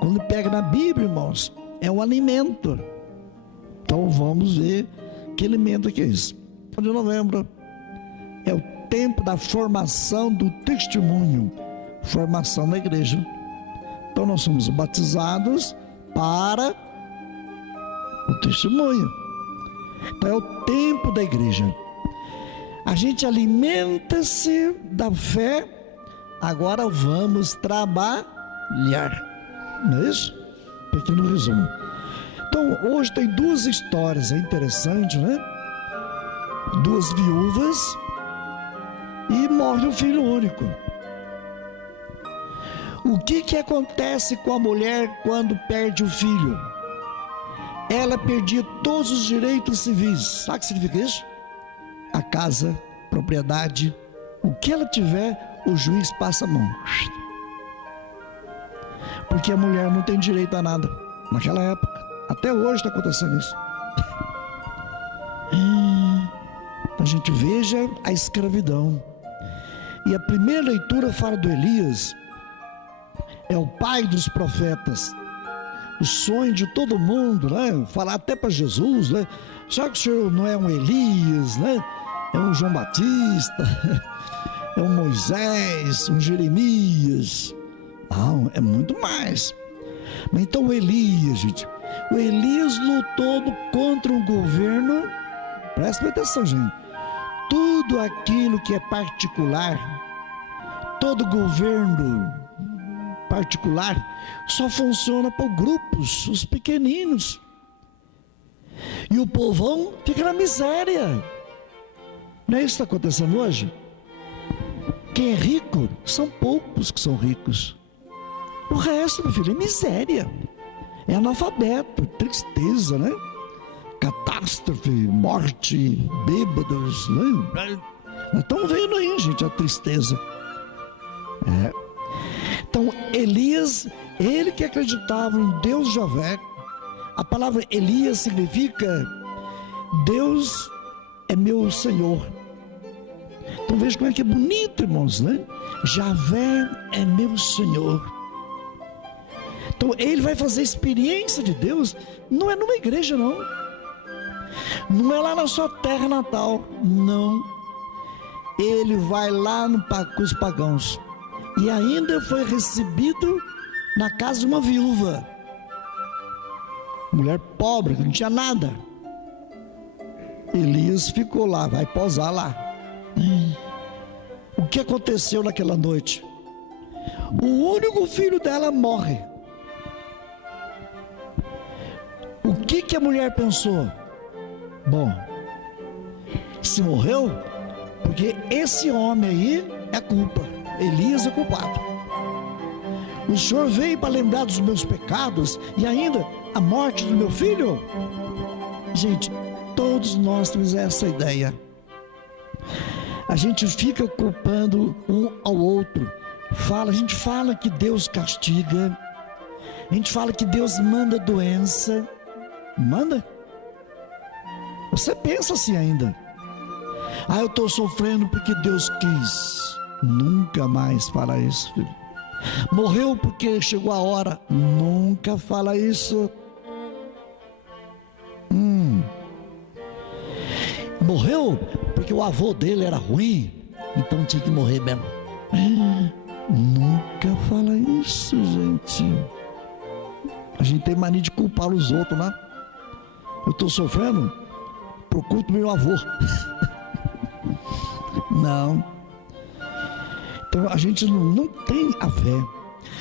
Quando pega na Bíblia, irmãos, é um alimento. Então vamos ver que alimento que é isso. De novembro é o tempo da formação do testemunho, formação da igreja. Então nós somos batizados para o testemunho. Então é o tempo da igreja. A gente alimenta-se da fé. Agora vamos trabalhar. Não é isso? Pequeno resumo. Então hoje tem duas histórias, é interessante, né? Duas viúvas e morre um filho único. O que acontece com a mulher quando perde o filho? Ela perdia todos os direitos civis. Sabe o que significa isso? A casa, propriedade, o que ela tiver, o juiz passa a mão. Porque a mulher não tem direito a nada naquela época. Até hoje está acontecendo isso. A gente veja a escravidão. E a primeira leitura fala do Elias. É o pai dos profetas. O sonho de todo mundo, né? Falar até para Jesus, né? Só que o senhor não é um Elias, né? É um João Batista, é um Moisés, um Jeremias. Não, é muito mais. Mas então o Elias, gente, o Elias lutou contra um governo. Presta atenção, gente. Tudo aquilo que é particular, todo governo particular só funciona para grupos, os pequeninos. E o povão fica na miséria. Não é isso que está acontecendo hoje? Quem é rico, são poucos que são ricos. O resto, meu filho, é miséria. É analfabeto, tristeza, né? Catástrofe, morte, bêbados, né? Nós estamos vendo aí, gente, a tristeza. Então, Elias, ele que acreditava em Deus Javé. A palavra Elias significa Deus é meu Senhor. Então veja como é que é bonito, irmãos, né? Javé é meu Senhor. Então ele vai fazer experiência de Deus. Não é numa igreja, não. Não é lá na sua terra natal, não. Ele vai lá com os pagãos. E ainda foi recebido na casa de uma viúva, mulher pobre, que não tinha nada. Elias ficou lá, vai posar lá. O que aconteceu naquela noite? O único filho dela morre. O que a mulher pensou? Bom, se morreu, porque esse homem aí é culpa. Elias é culpado. O Senhor veio para lembrar dos meus pecados e ainda a morte do meu filho? Gente, todos nós temos essa ideia. A gente fica culpando um ao outro. A gente fala que Deus castiga. A gente fala que Deus manda doença. Manda? Você pensa assim ainda? Eu estou sofrendo porque Deus quis. Nunca mais fala isso, filho. Morreu porque chegou a hora. Nunca fala isso. Morreu porque o avô dele era ruim, então tinha que morrer mesmo. Nunca fala isso, gente. A gente tem mania de culpar os outros, né? Eu estou sofrendo por culpa do meu avô. Não. Então a gente não tem a fé.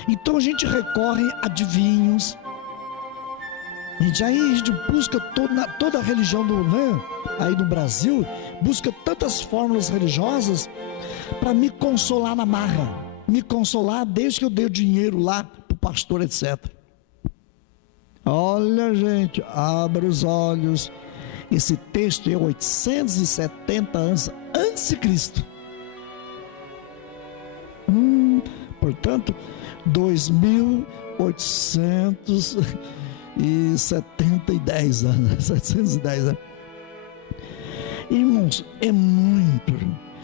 Então a gente recorre a adivinhos. A gente busca toda a religião aí no Brasil, busca tantas fórmulas religiosas para me consolar na marra, me consolar desde que eu dei o dinheiro lá para o pastor, etc. Olha, gente, abra os olhos. Esse texto é 870 anos antes de Cristo. Portanto, 2.810 anos, 710 anos. Irmãos, é muito.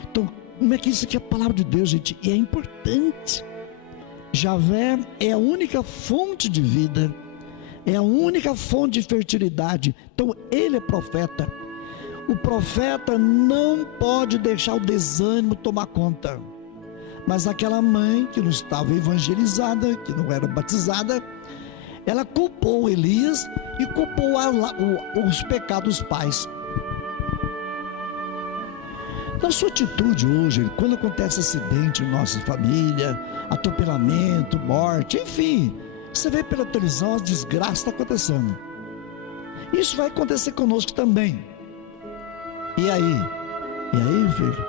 Então, como é que isso aqui é a palavra de Deus, gente? E é importante. Javé é a única fonte de vida, é a única fonte de fertilidade. Então ele é profeta. O profeta não pode deixar o desânimo tomar conta. Mas aquela mãe que não estava evangelizada, que não era batizada, ela culpou Elias e culpou os pecados dos pais. Na sua atitude hoje, quando acontece acidente em nossa família, atropelamento, morte, enfim, você vê pela televisão as desgraças que estão acontecendo. Isso vai acontecer conosco também. E aí? E aí, filho?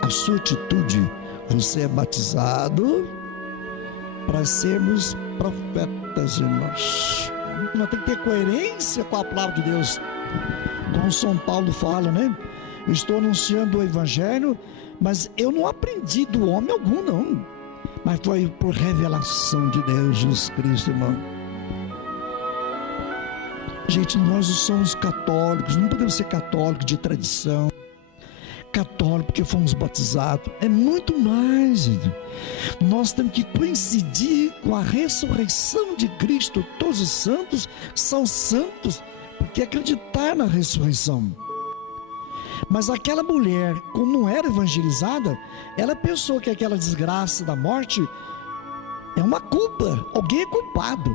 A sua atitude, você é batizado para sermos profetas, irmãos. Nós temos que ter coerência com a palavra de Deus. Como São Paulo fala, né? Eu estou anunciando o Evangelho, mas eu não aprendi do homem algum, não. Mas foi por revelação de Deus, Jesus Cristo, irmão. Gente, nós não somos católicos, não podemos ser católicos de tradição. Católico porque fomos batizados. É muito mais, gente. Nós temos que coincidir com a ressurreição de Cristo. Todos os santos são santos porque acreditar na ressurreição. Mas aquela mulher, como não era evangelizada, ela pensou que aquela desgraça da morte é uma culpa, alguém é culpado.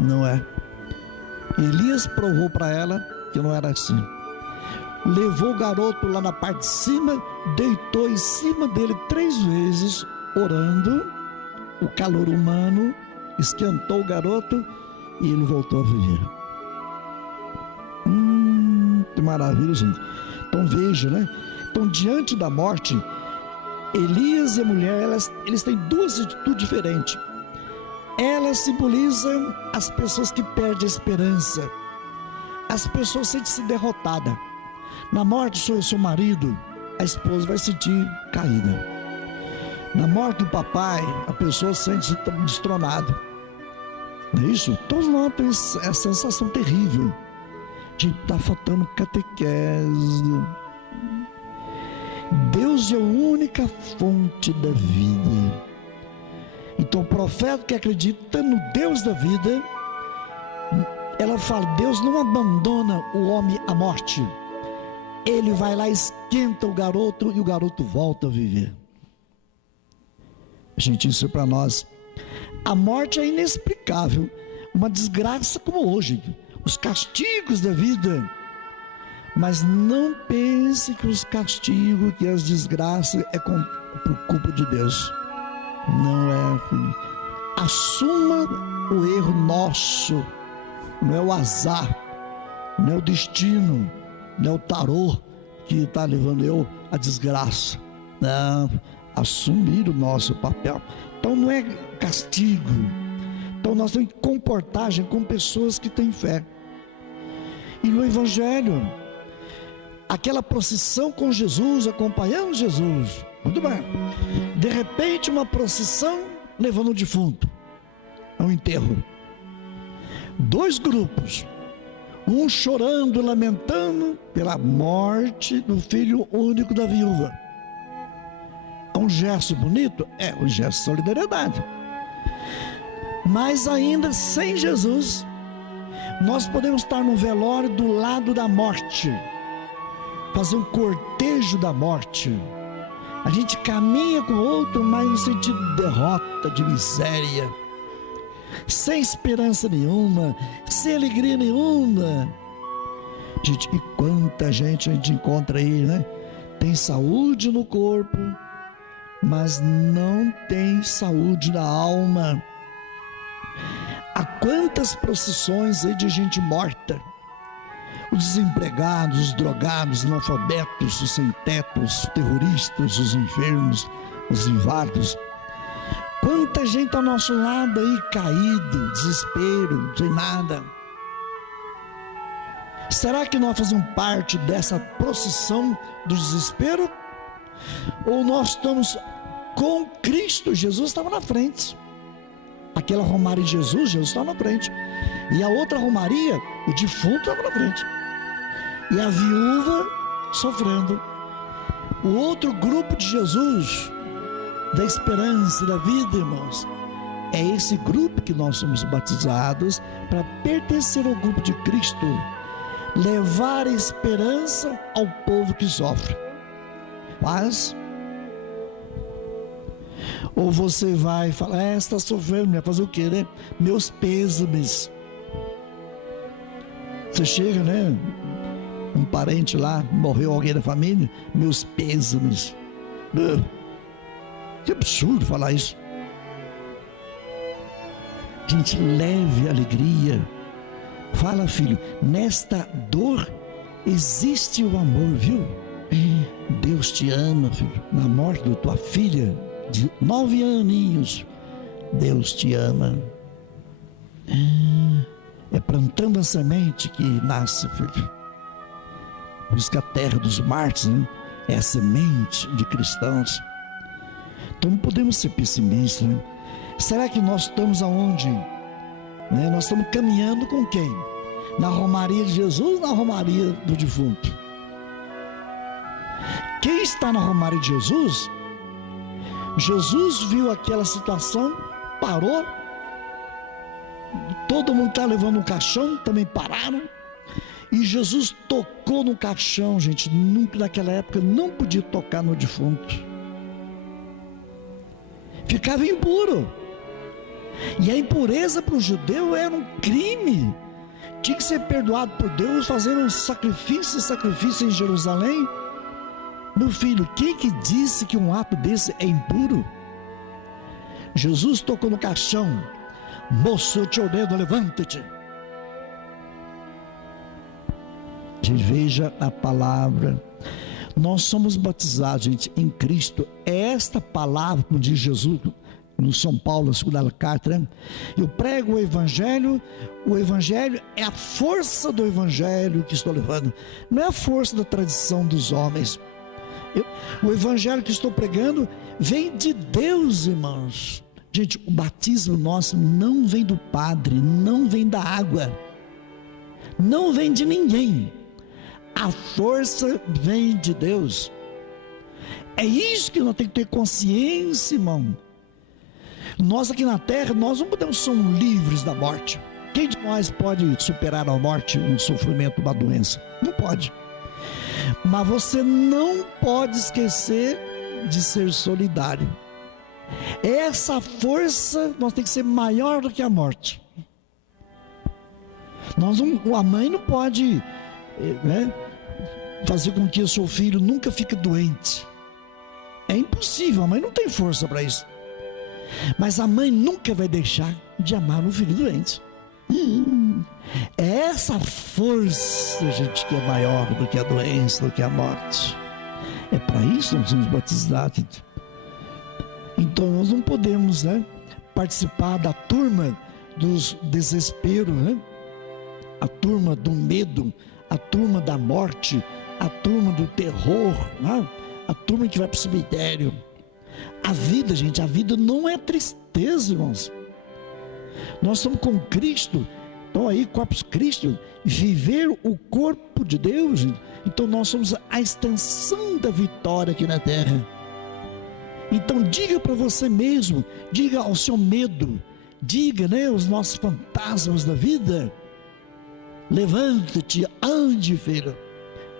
Não é. Elias provou para ela que não era assim. Levou o garoto lá na parte de cima, deitou em cima dele 3 vezes, orando. O calor humano esquentou o garoto e ele voltou a viver. Que maravilha, gente. Então veja, né? Então, diante da morte, Elias e a mulher, eles têm 2 atitudes diferentes. Elas simbolizam as pessoas que perdem a esperança. As pessoas sentem-se derrotadas. Na morte do seu marido, a esposa vai se sentir caída. Na morte do papai, a pessoa sente-se destronada. Não é isso? Todos nós temos essa sensação terrível de estar faltando catequese. Deus é a única fonte da vida. Então o profeta que acredita no Deus da vida, ela fala: Deus não abandona o homem à morte. Ele vai lá, esquenta o garoto e o garoto volta a viver. Gente, isso é para nós. A morte é inexplicável, uma desgraça como hoje, os castigos da vida. Mas não pense que os castigos, que as desgraças é por culpa de Deus. Não é, filho. Assuma o erro nosso. Não é o azar, não é o destino, não é o tarô que está levando eu à desgraça. Não, assumir o nosso papel. Então não é castigo. Então nós temos comportagem com pessoas que têm fé. E no Evangelho, aquela procissão com Jesus, acompanhando Jesus, muito bem. De repente uma procissão levando um defunto ao enterro. 2 grupos, um chorando, lamentando pela morte do filho único da viúva. É um gesto bonito? É um gesto de solidariedade. Mas ainda sem Jesus, nós podemos estar no velório do lado da morte, fazer um cortejo da morte. A gente caminha com o outro, mas no sentido de derrota, de miséria, sem esperança nenhuma, sem alegria nenhuma. Gente, e quanta gente a gente encontra aí, né? Tem saúde no corpo, mas não tem saúde na alma. Há quantas procissões aí de gente morta, os desempregados, os drogados, os analfabetos, os sem-tetos, os terroristas, os enfermos, os inválidos. Quanta gente ao nosso lado aí caído, desespero, sem nada. Será que nós fazemos parte dessa procissão do desespero? Ou nós estamos com Cristo? Jesus estava na frente. Aquela romaria de Jesus estava na frente. E a outra romaria, o defunto estava na frente. E a viúva sofrendo. O outro grupo de Jesus, da esperança, da vida, irmãos. É esse grupo que nós somos batizados para pertencer ao grupo de Cristo, levar a esperança ao povo que sofre. Mas, ou você vai falar, você está sofrendo, vai fazer o quê, né? Meus pêsames. Você chega, né? Um parente lá, morreu alguém da família, meus pêsames. Que absurdo falar isso. Gente, leve alegria. Fala, filho, nesta dor existe o amor, viu? Deus te ama, filho. Na morte da tua filha de 9 aninhos, Deus te ama. É plantando a semente que nasce, filho. Por isso que a terra dos mártires, né, é a semente de cristãos. Então não podemos ser pessimistas, né? Será que nós estamos aonde? Né? Nós estamos caminhando com quem? Na romaria de Jesus ou na romaria do defunto? Quem está na romaria de Jesus? Jesus viu aquela situação, parou. Todo mundo está levando um caixão, também pararam. E Jesus tocou no caixão, gente. Nunca naquela época não podia tocar no defunto. Ficava impuro. E a impureza para o judeu era um crime. Tinha que ser perdoado por Deus, fazendo um sacrifício em Jerusalém. Meu filho, quem que disse que um ato desse é impuro? Jesus tocou no caixão. Moço, eu te ordeno, levanta-te. Veja a palavra. Nós somos batizados, gente, em Cristo. É esta palavra, como diz Jesus no São Paulo, na segunda carta, né? Eu prego o Evangelho é a força do Evangelho que estou levando, não é a força da tradição dos homens. O Evangelho que estou pregando vem de Deus, irmãos. Gente, o batismo nosso não vem do padre, não vem da água, não vem de ninguém. A força vem de Deus. É isso que nós temos que ter consciência, irmão. Nós aqui na terra, nós não podemos ser livres da morte. Quem de nós pode superar a morte, um sofrimento, uma doença? Não pode. Mas você não pode esquecer de ser solidário. Essa força, nós temos que ser maior do que a morte. A mãe não pode, né, fazer com que o seu filho nunca fique doente. É impossível, a mãe não tem força para isso. Mas a mãe nunca vai deixar de amar o filho doente. É essa força, gente, que é maior do que a doença, do que a morte. É para isso que nós somos batizados. Então nós não podemos, né, participar da turma dos desesperos, né? A turma do medo, a turma da morte, a turma do terror, né? A turma que vai para o cemitério. A vida, gente, a vida não é tristeza, irmãos. Nós estamos com Cristo, então aí, Corpus Christi, viver o corpo de Deus. Então nós somos a extensão da vitória aqui na terra. Então diga para você mesmo, diga ao seu medo, diga, né, aos nossos fantasmas da vida: levanta-te, ande, filho,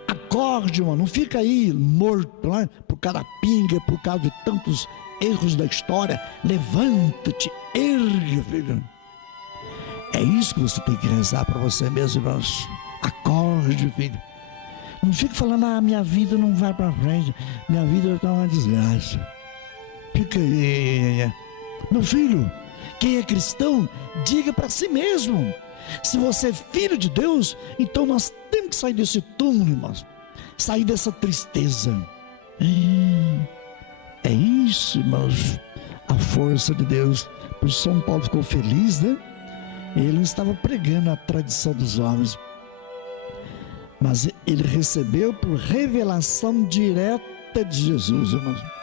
acorde, irmão, não fica aí morto, né, por causa da pinga, por causa de tantos erros da história. Levanta-te, ergue, filho. É isso que você tem que rezar para você mesmo, irmãos. Acorde, filho. Não fique falando: minha vida não vai para frente, minha vida está uma desgraça. Fica aí. Meu filho, quem é cristão, diga para si mesmo: se você é filho de Deus, então nós temos que sair desse túmulo, irmãos, sair dessa tristeza. É isso, irmãos, a força de Deus. Por isso São Paulo ficou feliz, né? Ele não estava pregando a tradição dos homens, mas ele recebeu por revelação direta de Jesus, irmãos.